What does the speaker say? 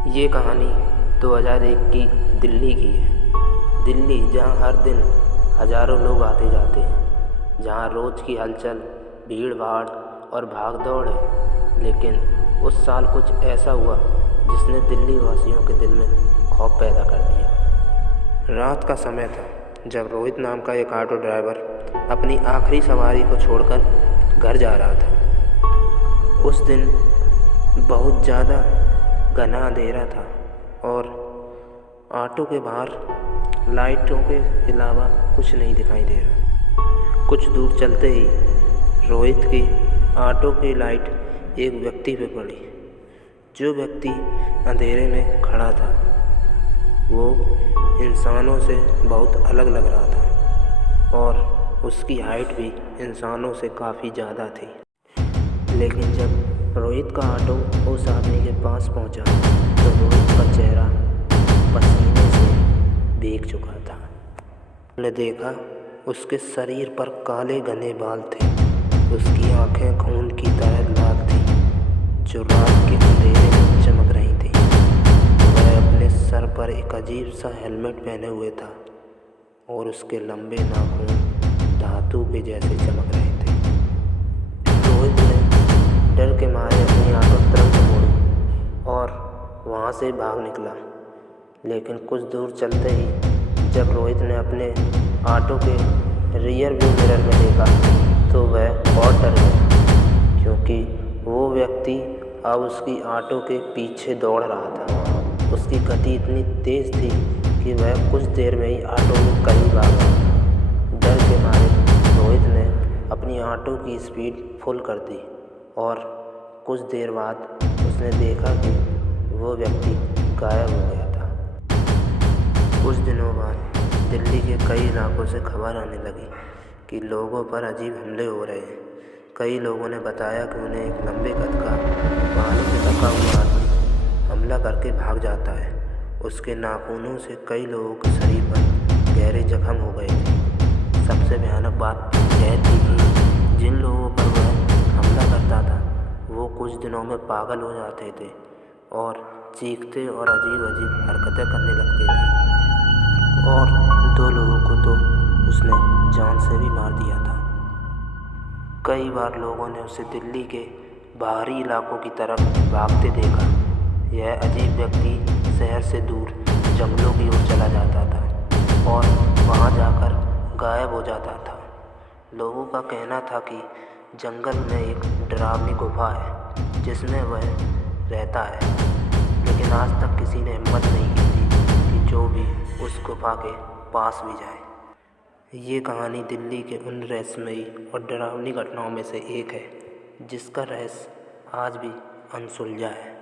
ये कहानी 2001 की दिल्ली की है। दिल्ली जहाँ हर दिन हजारों लोग आते जाते हैं, जहाँ रोज़ की हलचल, भीड़ भाड़ और भाग दौड़ है। लेकिन उस साल कुछ ऐसा हुआ जिसने दिल्ली वासियों के दिल में खौफ पैदा कर दिया। रात का समय था जब रोहित नाम का एक ऑटो ड्राइवर अपनी आखिरी सवारी को छोड़कर घर जा रहा था। उस दिन बहुत ज़्यादा घना अंधेरा था और ऑटो के बाहर लाइटों के अलावा कुछ नहीं दिखाई दे रहा। कुछ दूर चलते ही रोहित की ऑटो की लाइट एक व्यक्ति पे पड़ी। जो व्यक्ति अंधेरे में खड़ा था वो इंसानों से बहुत अलग लग रहा था और उसकी हाइट भी इंसानों से काफ़ी ज़्यादा थी। लेकिन जब रोहित का ऑटो उस आदमी के पास पहुंचा तो रोहित का चेहरा पसीने से भीग चुका था। उसने देखा उसके शरीर पर काले घने बाल थे। उसकी आंखें खून की तरह लाल थी जो रात के अंधेरे में चमक रही थी। वह अपने सर पर एक अजीब सा हेलमेट पहने हुए था और उसके लंबे नाखून धातु के जैसे चमक रहे थे। रोहित ने डर के मारे अपनी ऑटो तुरंत मोड़ी और वहाँ से भाग निकला। लेकिन कुछ दूर चलते ही जब रोहित ने अपने ऑटो के रियर व्यू मिरर में देखा तो वह और डर गया, क्योंकि वो व्यक्ति अब उसकी ऑटो के पीछे दौड़ रहा था। उसकी गति इतनी तेज़ थी कि वह कुछ देर में ही ऑटो के करीब आ गया। डर के मारे रोहित ने अपनी ऑटो की स्पीड फुल कर दी और कुछ देर बाद उसने देखा कि वो व्यक्ति गायब हो गया था। कुछ दिनों बाद दिल्ली के कई इलाकों से खबर आने लगी कि लोगों पर अजीब हमले हो रहे हैं। कई लोगों ने बताया कि उन्हें एक लंबे कद का पानी में ढका हुआ आदमी हमला करके भाग जाता है। उसके नाखूनों से कई लोगों के शरीर पर गहरे जख्म हो गए थे। सबसे भयानक बात यह थी कि जिन लोगों पर वह हमला करता था वो कुछ दिनों में पागल हो जाते थे और चीखते और अजीब अजीब हरकतें करने लगते थे। और 2 लोगों को तो उसने जान से भी मार दिया था। कई बार लोगों ने उसे दिल्ली के बाहरी इलाकों की तरफ भागते देखा। यह अजीब व्यक्ति शहर से दूर जंगलों की ओर चला जाता था और वहाँ जाकर गायब हो जाता था। लोगों का कहना था कि जंगल में एक डरावनी गुफा है जिसमें वह रहता है, लेकिन आज तक किसी ने हिम्मत नहीं की थी कि जो भी उस गुफा के पास भी जाए। ये कहानी दिल्ली के उन रहस्यमयी और डरावनी घटनाओं में से एक है जिसका रहस्य आज भी अनसुलझा है।